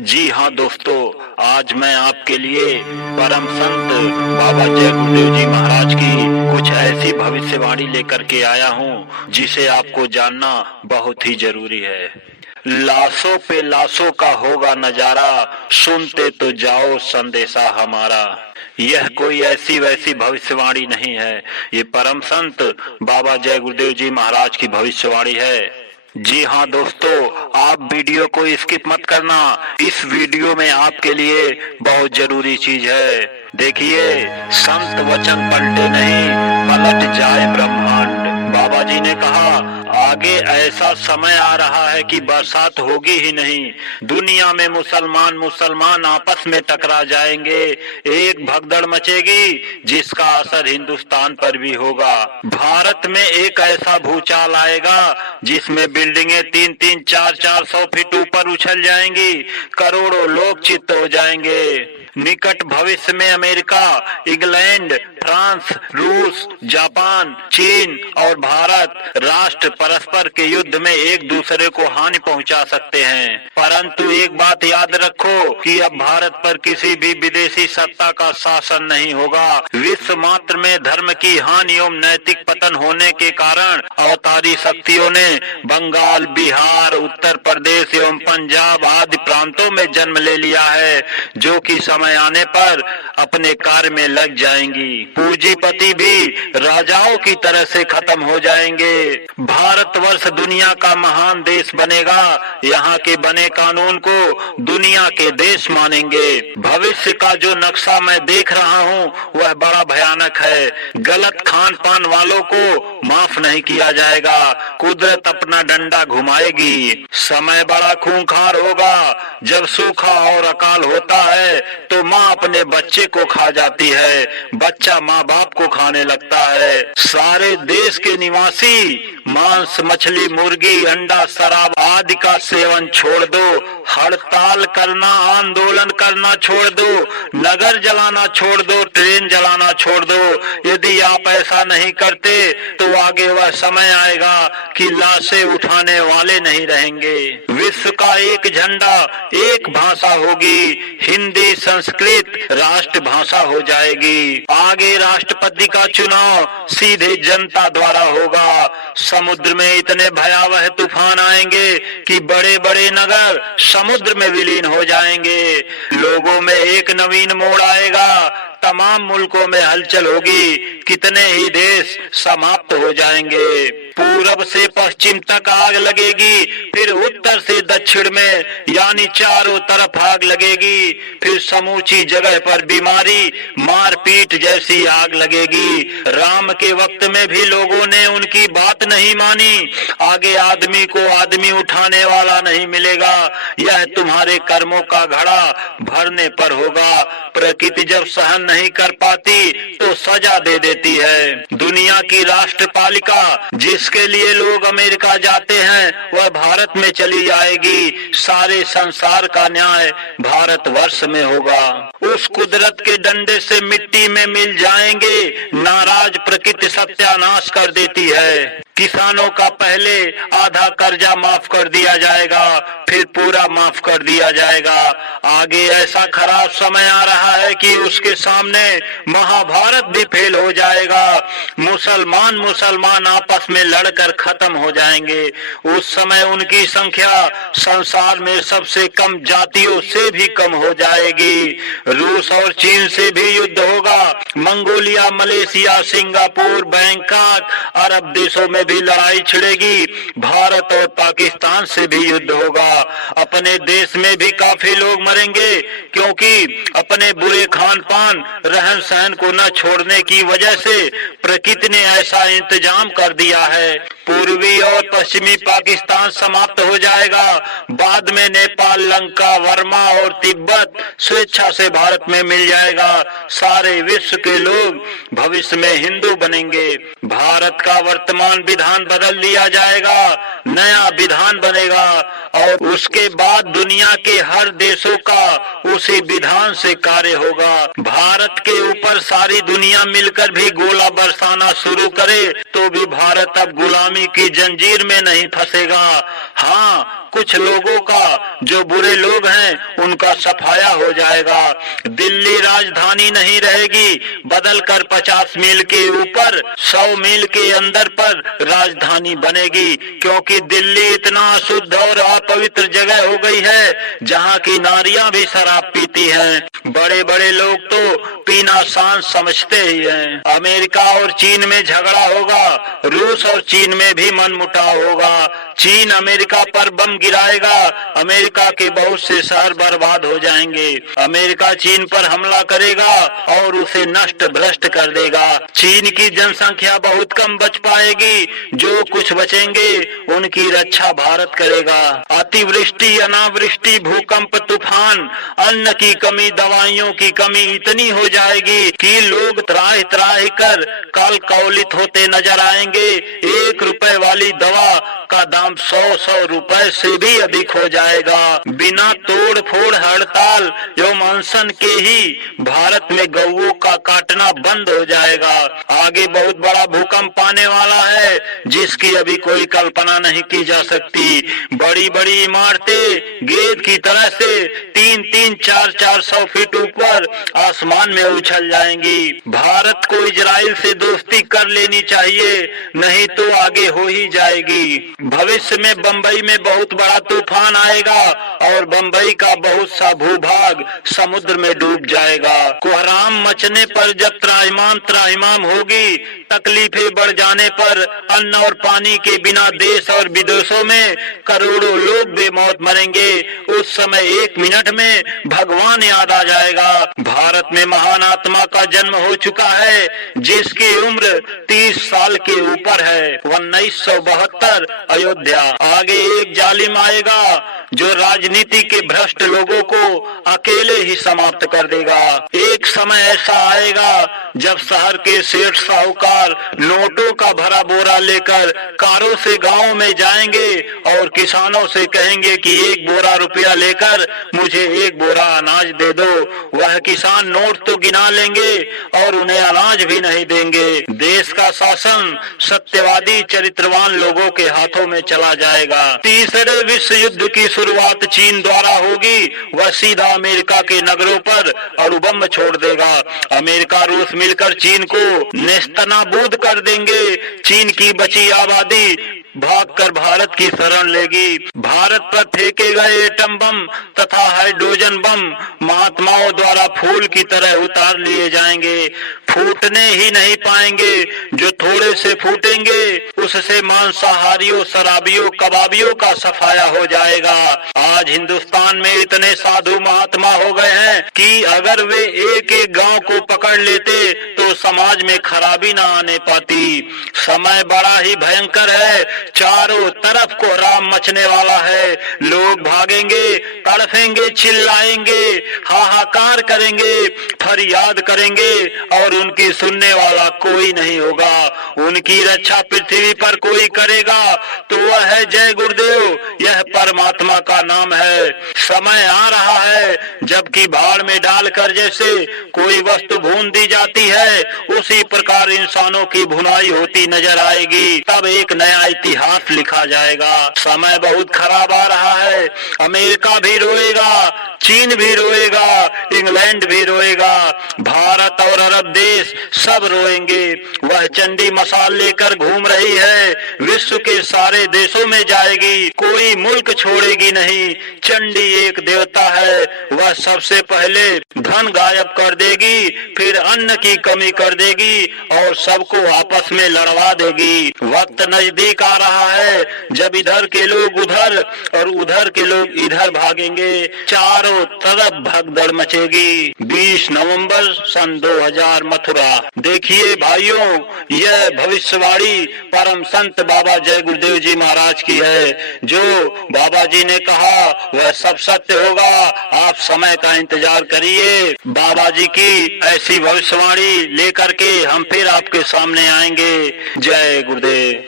जी हाँ दोस्तों, आज मैं आपके लिए परम संत बाबा जय गुरुदेव जी महाराज की कुछ ऐसी भविष्यवाणी लेकर के आया हूँ जिसे आपको जानना बहुत ही जरूरी है। लाशों पे लाशों का होगा नजारा, सुनते तो जाओ संदेशा हमारा। यह कोई ऐसी वैसी भविष्यवाणी नहीं है, ये परम संत बाबा जय गुरुदेव जी महाराज की भविष्यवाणी है। जी हाँ दोस्तों, आप वीडियो को स्किप मत करना। इस वीडियो में आपके लिए बहुत जरूरी चीज है। देखिए, संत वचन पलटे नहीं, पलट जाए ब्रह्मांड। बाबा जी ने कहा, आगे ऐसा समय आ रहा है कि बरसात होगी ही नहीं। दुनिया में मुसलमान आपस में टकरा जाएंगे। एक भगदड़ मचेगी जिसका असर हिंदुस्तान पर भी होगा। भारत में एक ऐसा भूचाल आएगा जिसमें बिल्डिंगें 3-3, 4-4 100 फीट ऊपर उछल जाएंगी। करोड़ों लोग चित्त हो जाएंगे। निकट भविष्य में अमेरिका, इंग्लैंड, फ्रांस, रूस, जापान, चीन और भारत राष्ट्र परस्पर के युद्ध में एक दूसरे को हानि पहुंचा सकते हैं। परंतु एक बात याद रखो कि अब भारत पर किसी भी विदेशी सत्ता का शासन नहीं होगा। विश्व मात्र में धर्म की हानि एवं नैतिक पतन होने के कारण अवतारी शक्तियों ने बंगाल, बिहार, उत्तर प्रदेश एवं पंजाब आदि प्रांतों में जन्म ले लिया है, जो कि समय आने पर अपने कार्य में लग जाएंगी। पूंजीपति भी राजाओं की तरह से खत्म हो जाएंगे। भारतवर्ष दुनिया का महान देश बनेगा। यहाँ के बने कानून को दुनिया के देश मानेंगे। भविष्य का जो नक्शा मैं देख रहा हूँ वह बड़ा भयानक है। गलत खान पान वालों को माफ नहीं किया जाएगा। कुदरत अपना डंडा घुमाएगी। समय बड़ा खूंखार होगा। जब सूखा और अकाल होता है तो माँ अपने बच्चे को खा जाती है, बच्चा माँ बाप को खाने लगता है। सारे देश के निवासी मांस, मछली, मुर्गी, अंडा, शराब आदि का सेवन छोड़ दो। हड़ताल करना, आंदोलन करना छोड़ दो। नगर जलाना छोड़ दो, ट्रेन जलाना छोड़ दो। यदि आप ऐसा नहीं करते तो आगे वह समय आएगा कि लाशें उठाने वाले नहीं रहेंगे। विश्व का एक झंडा, एक भाषा होगी। हिंदी, संस्कृत राष्ट्र भाषा हो जाएगी। आगे राष्ट्रपति का चुनाव सीधे जनता द्वारा होगा। समुद्र में इतने भयावह तूफान आएंगे कि बड़े बड़े नगर समुद्र में विलीन हो जाएंगे। लोगों में एक नवीन मोड़ आएगा। तमाम मुल्कों में हलचल होगी। कितने ही देश समाप्त हो जाएंगे। पूरब से पश्चिम तक आग लगेगी, फिर उत्तर से दक्षिण में, यानी चारों तरफ आग लगेगी। फिर समूची जगह पर बीमारी, मारपीट जैसी आग लगेगी। राम के वक्त में भी लोगों ने उनकी बात नहीं मानी। आगे आदमी को आदमी उठाने वाला नहीं मिलेगा। यह तुम्हारे कर्मों का घड़ा भरने पर होगा। प्रकृति जब सहन नहीं कर पाती तो सजा दे देती है। दुनिया की राष्ट्रपालिका जिसके लिए लोग अमेरिका जाते हैं वह भारत में चली जाएगी। सारे संसार का न्याय भारतवर्ष में होगा। उस कुदरत के डंडे से मिट्टी में मिल जाएंगे। नाराज प्रकृति सत्यानाश कर देती है। किसानों का पहले आधा कर्जा माफ कर दिया जाएगा, फिर पूरा माफ कर दिया जाएगा। आगे ऐसा खराब समय आ रहा है कि उसके सामने महाभारत भी फेल हो जाएगा। मुसलमान आपस में लड़कर खत्म हो जाएंगे। उस समय उनकी संख्या संसार में सबसे कम जातियों से भी कम हो जाएगी। रूस और चीन से भी युद्ध होगा। मंगोलिया, मलेशिया, सिंगापुर, बैंकॉक, अरब देशों में भी लड़ाई छिड़ेगी। भारत और पाकिस्तान से भी युद्ध होगा। अपने देश में भी काफी लोग मरेंगे, क्योंकि अपने बुरे खान पान, रहन सहन को न छोड़ने की वजह से प्रकृति ने ऐसा इंतजाम कर दिया है। पूर्वी और पश्चिमी पाकिस्तान समाप्त हो जाएगा। बाद में नेपाल, लंका, वर्मा और तिब्बत स्वेच्छा से भारत में मिल जाएगा। सारे विश्व के लोग भविष्य में हिंदू बनेंगे। भारत का वर्तमान विधान बदल दिया जाएगा, नया विधान बनेगा और उसके बाद दुनिया के हर देशों का उसी विधान से कार्य होगा। भारत के ऊपर सारी दुनिया मिलकर भी गोला बरसाना शुरू करे तो भी भारत अब गुलामी की जंजीर में नहीं फंसेगा। हाँ, कुछ लोगों का, जो बुरे लोग हैं उनका सफाया हो जाएगा। दिल्ली राजधानी नहीं रहेगी, बदलकर 50 मील के ऊपर 100 मील के अंदर पर राजधानी बनेगी, क्योंकि दिल्ली इतना अशुद्ध और अपवित्र जगह हो गई है जहाँ की नारियां भी शराब पीती हैं। बड़े बड़े लोग तो पीना शान समझते ही हैं। अमेरिका और चीन में झगड़ा होगा, रूस और चीन में भी मनमुटाव होगा। चीन अमेरिका पर बम गिराएगा, अमेरिका के बहुत से शहर बर्बाद हो जाएंगे। अमेरिका चीन पर हमला करेगा और उसे नष्ट भ्रष्ट कर देगा। चीन की जनसंख्या बहुत कम बच पाएगी, जो कुछ बचेंगे उनकी रक्षा भारत करेगा। अतिवृष्टि, अनावृष्टि, भूकंप, तूफान, अन्न की कमी, दवाइयों की कमी इतनी हो जाएगी कि लोग त्राहि त्राहि कर काल कौलित होते नजर आएंगे। 1 रुपए वाली दवा का दाम 100 रुपए से भी अधिक हो जाएगा। बिना तोड़ फोड़, हड़ताल एवं अनशन के ही भारत में गौओं का काटना बंद हो जाएगा। आगे बहुत बड़ा भूकंप आने वाला है जिसकी अभी कोई कल्पना नहीं की जा सकती। बड़ी बड़ी इमारतें गेंद की तरह से 3-3, 400 फीट ऊपर आसमान में उछल जाएंगी। भारत को इजराइल से दोस्ती कर लेनी चाहिए, नहीं तो आगे हो ही जाएगी। भविष्य में बंबई में बहुत बड़ा तूफान आएगा और बंबई का बहुत सा भूभाग समुद्र में डूब जाएगा। कोहराम मचने पर जब त्राहिमाम होगी, तकलीफें बढ़ जाने पर अन्न और पानी के बिना देश और विदेशों में करोड़ों लोग बेमौत मरेंगे, उस समय 1 मिनट में भगवान याद आ जाएगा। भारत में महान आत्मा का जन्म हो चुका है जिसकी उम्र 30 साल के ऊपर है। 1972 अयोध्या। आगे एक जालिम आएगा जो राजनीति के भ्रष्ट लोगों को अकेले ही समाप्त कर देगा। एक समय ऐसा आएगा जब शहर के सेठ साहूकार नोटों का भरा बोरा लेकर कारों से गांव में जाएंगे और किसानों से कहेंगे कि 1 बोरा रुपया लेकर मुझे 1 बोरा अनाज दे दो। वह किसान नोट तो गिना लेंगे और उन्हें अनाज भी नहीं देंगे। देश का शासन सत्यवादी चरित्रवान लोगों के हाथों में चला जाएगा। तीसरे विश्व युद्ध की शुरुआत चीन द्वारा होगी। वह सीधा अमेरिका के नगरों पर अणुबम छोड़ देगा। अमेरिका रूस मिलकर चीन को नेस्तनाबूद कर देंगे। चीन की बची आबादी भागकर भारत की शरण लेगी। भारत पर फेंके गए एटम बम तथा हाइड्रोजन बम महात्माओं द्वारा फूल की तरह उतार लिए जाएंगे। फूटने ही नहीं पाएंगे, जो थोड़े से फूटेंगे उससे मांसाहारियों, शराबियों, कबाबियों का सफाया हो जाएगा। आज हिंदुस्तान में इतने साधु महात्मा हो गए हैं कि अगर वे एक एक गांव को पकड़ लेते तो समाज में खराबी ना आने पाती। समय बड़ा ही भयंकर है, चारों तरफ कोहराम मचने वाला है। लोग भागेंगे, तड़फेंगे, चिल्लाएंगे, हाहाकार करेंगे, फरियाद करेंगे और उनकी सुनने वाला कोई नहीं होगा। उनकी रक्षा पृथ्वी पर कोई करेगा तो वह है जय गुरुदेव। यह परमात्मा का नाम है। समय आ रहा है जबकि भाड़ में डालकर जैसे कोई वस्तु भून दी जाती है, उसी प्रकार इंसानों की भुनाई होती नजर आएगी। तब एक नया इतिहास लिखा जाएगा। समय बहुत खराब आ रहा है। अमेरिका भी रोएगा, चीन भी रोएगा, इंग्लैंड भी रोएगा, भारत और अरब देश सब रोएंगे। वह चंडी मसाल लेकर घूम रही है, विश्व के सारे देशों में जाएगी, कोई मुल्क छोड़ेगी नहीं। चंडी एक देवता है, वह सबसे पहले धन गायब कर देगी, फिर अन्न की कमी कर देगी और सबको आपस में लड़वा देगी। वक्त नजदीक आ रहा है जब इधर के लोग उधर और उधर के लोग इधर भागेंगे, चारों तरफ भगदड़ मचेगी। 20 नवंबर सन 2000 मथुरा। देखिए भाइयों, यह भविष्यवाणी परम संत बाबा जय गुरुदेव जी महाराज की है। जो बाबा जी ने कहा वह सब सत्य होगा। आप समय का इंतजार करिए। बाबा जी की ऐसी भविष्यवाणी लेकर के हम फिर आपके सामने आएंगे। जय गुरुदेव।